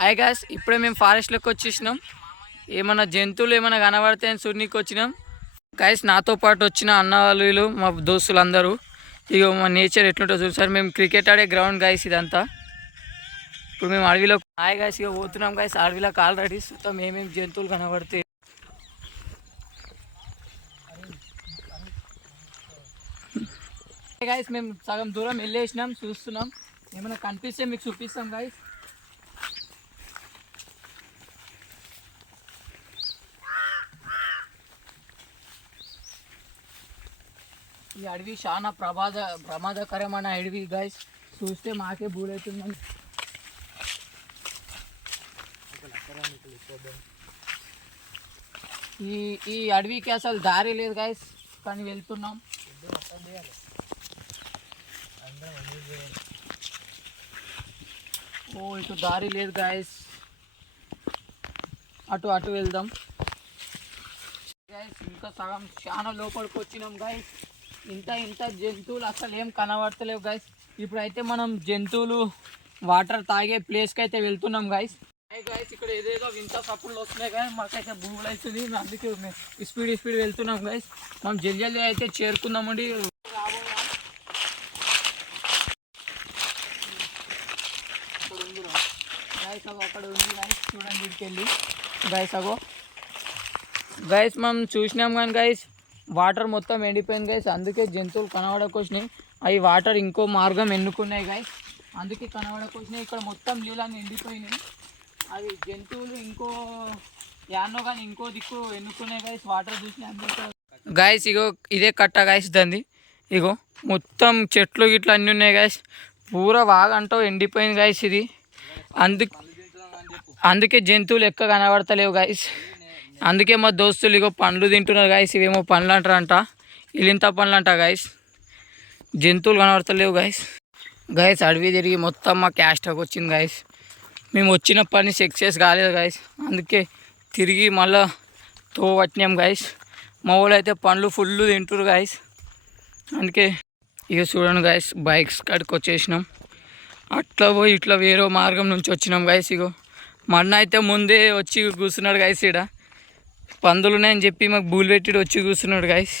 Hi guys, ఇప్పుడే మేము ఫారెస్ట్లోకి వచ్చేసినాం. ఏమైనా జంతువులు ఏమైనా కనబడితే చూడనీకి వచ్చినాం. గాయస్ నాతో పాటు వచ్చిన అన్న వాళ్ళు మా దోస్తులు అందరూ ఇక మా నేచర్ ఎట్లుంటో చూసారు. మేము క్రికెట్ ఆడే గ్రౌండ్ గాయస్ ఇదంతా. ఇప్పుడు మేము అడవిలో హాయ్ గాయస్ ఇక పోతున్నాం గాయస్. అడవిలోకి ఆల్రెడీ సుతం ఏమేమి జంతువులు కనబడితే గాయస్ మేము సగం దూరం వెళ్ళేసినాం, చూస్తున్నాం. ఏమైనా కనిపిస్తే మీకు చూపిస్తాం గాయస్. ఈ అడవి చాలా ప్రమాదకరమైన అడవి గాయస్. చూస్తే మాకే బూడవుతుందని. ఈ అడవికి అసలు దారి లేదు గాయస్, కానీ వెళ్తున్నాం. ఓ ఇటు దారి లేదు గాయస్, అటు వెళ్దాం గాయస్. ఇంకా సగం చాలా లోపలికి వచ్చినాం గాయస్. ఇంత జంతువులు అసలు ఏం కనబడతలేవు గాయస్. ఇప్పుడైతే మనం జంతువులు వాటర్ తాగే ప్లేస్కి అయితే వెళ్తున్నాం గాయస్. గాయస్ ఇక్కడ ఏదేదో ఇంత సప్పులు వస్తున్నాయి కానీ మాకైతే భూములు అవుతుంది. అందుకే స్పీడ్ వెళ్తున్నాం గాయస్. మనం జల్దీ అయితే చేరుకుందామండి. గాయస్ అగో అక్కడ ఉంది గాయస్, చూడండి ఇటుకెళ్ళి గాయస్. అగో గాయస్ మనం చూసినాం కానీ గాయస్ వాటర్ మొత్తం ఎండిపోయింది గాయస్. అందుకే జంతువులు కనబడకొచ్చినాయి. అవి వాటర్ ఇంకో మార్గం ఎన్నుకున్నాయి గాయస్, అందుకే కనబడకొచ్చినాయి. ఇక్కడ మొత్తం నీళ్ళని ఎండిపోయినాయి. అవి జంతువులు ఇంకో యాన్నో కానీ ఇంకో దిక్కు ఎన్నుకున్నాయి గాయస్. వాటర్ చూసినాయి అందుకే గాయస్. ఇగో ఇదే కట్ట గాయస్ దాన్ని. ఇగో మొత్తం చెట్లు గిట్లు అన్నీ ఉన్నాయి గాయస్. పూరా వాగంటో ఎండిపోయింది గాయస్ ఇది. అందుకే జంతువులు ఎక్క కనబడతలేవు గాయస్. అందుకే మా దోస్తులు ఇగో పండ్లు తింటున్నారు గాయస్. ఇవేమో పండ్లు అంటారంట, ఇలింత పండ్లు అంట గాయస్. జంతువులు కనబడతలేవు గాయస్. గాయస్ అడవి తిరిగి మొత్తం మా క్యాస్ట్కి వచ్చింది గాయస్. మేము వచ్చిన పని సక్సెస్ కాలేదు గాయస్, అందుకే తిరిగి మళ్ళా పట్టినాం గాయస్. మా వాళ్ళు అయితే పండ్లు ఫుల్ తింటురు గాయస్. అందుకే ఇక చూడండి గాయస్, బైక్స్ కాడికి వచ్చేసినాం. అట్లా పోయి ఇట్లా వేరే మార్గం నుంచి వచ్చినాం గాయస్. ఇగో మన్న అయితే ముందే వచ్చి కూర్చున్నాడు గాయస్. ఇక్కడ పందులు ఉన్నాయని చెప్పి మాకు బూలు పెట్టి వచ్చి కూర్చున్నాడు గాయస్.